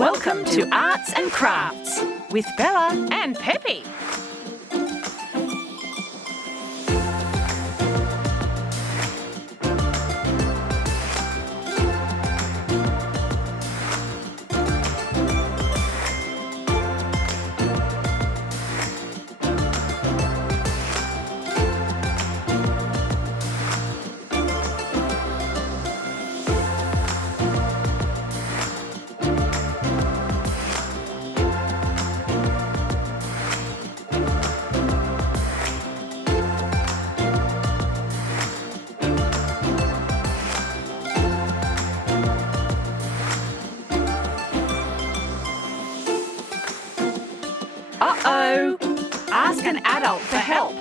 Welcome to Arts and Crafts with Bella And Peppy. Uh-oh! Ask an adult for help.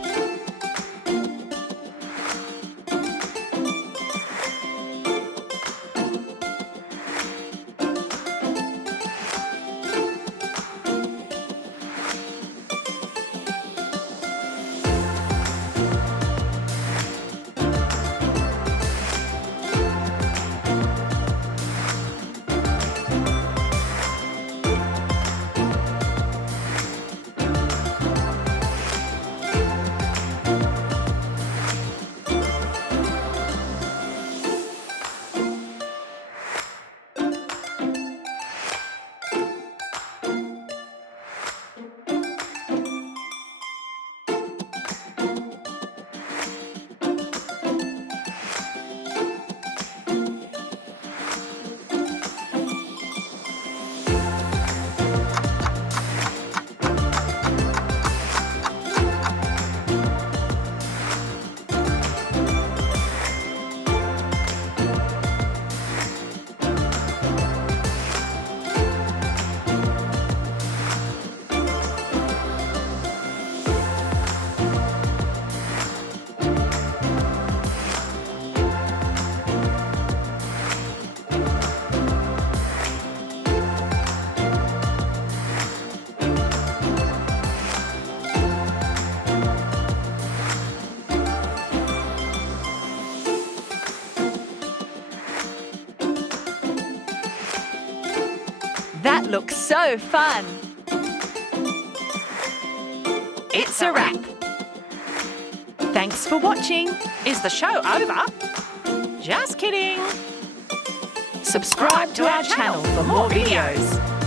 That looks so fun! It's a wrap. Thanks for watching. Is the show over? Just kidding. Subscribe to our channel for more videos.